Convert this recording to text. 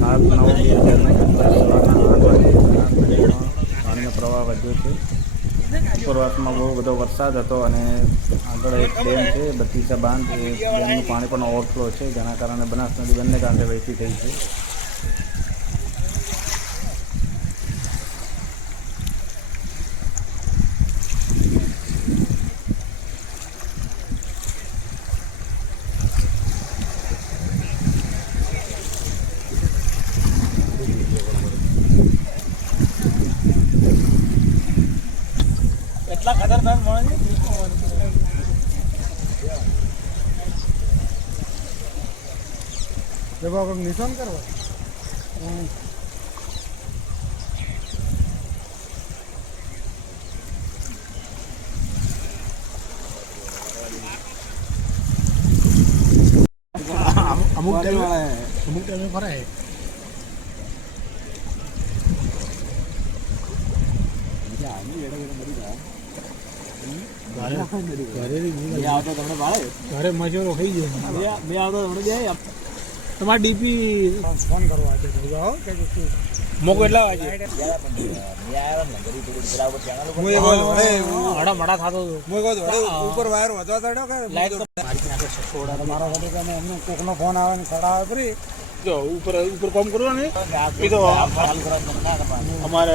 સાત નવ પાણીનો પ્રવાહ વધ્યો છે ઉપરવાસમાં બહુ બધો વરસાદ હતો અને આગળ એક ડેમ છે, બત્રીસા બાંધ, એ ડેમનું પાણી પણ ઓવરફ્લો છે, જેના કારણે બનાસ નદી બંને કાંઠે વહેતી થઈ છે. એટલા ખતરનાક માણસ જવાબ નિશાન કરવા અમુક ટાઈમે અમુક ટાઈમે ફરાય આવતો તમને ભાડે ઘરે મજૂરો થઈ ગયો. બે આવતો તમને બે તમારે ડીપી ફોન કરવા આજે જાઓ કે મોકો એટલા વાગે હું હડા મડા હું ઉપર વાયર વધવા કે લાઈટ મારી પાસે છોડા મારો સાથે એમને કોકનો ફોન આવે ને ચડાવે ફરી. જો ઉપર ઉપર કામ કરો ને આપી તો અમારે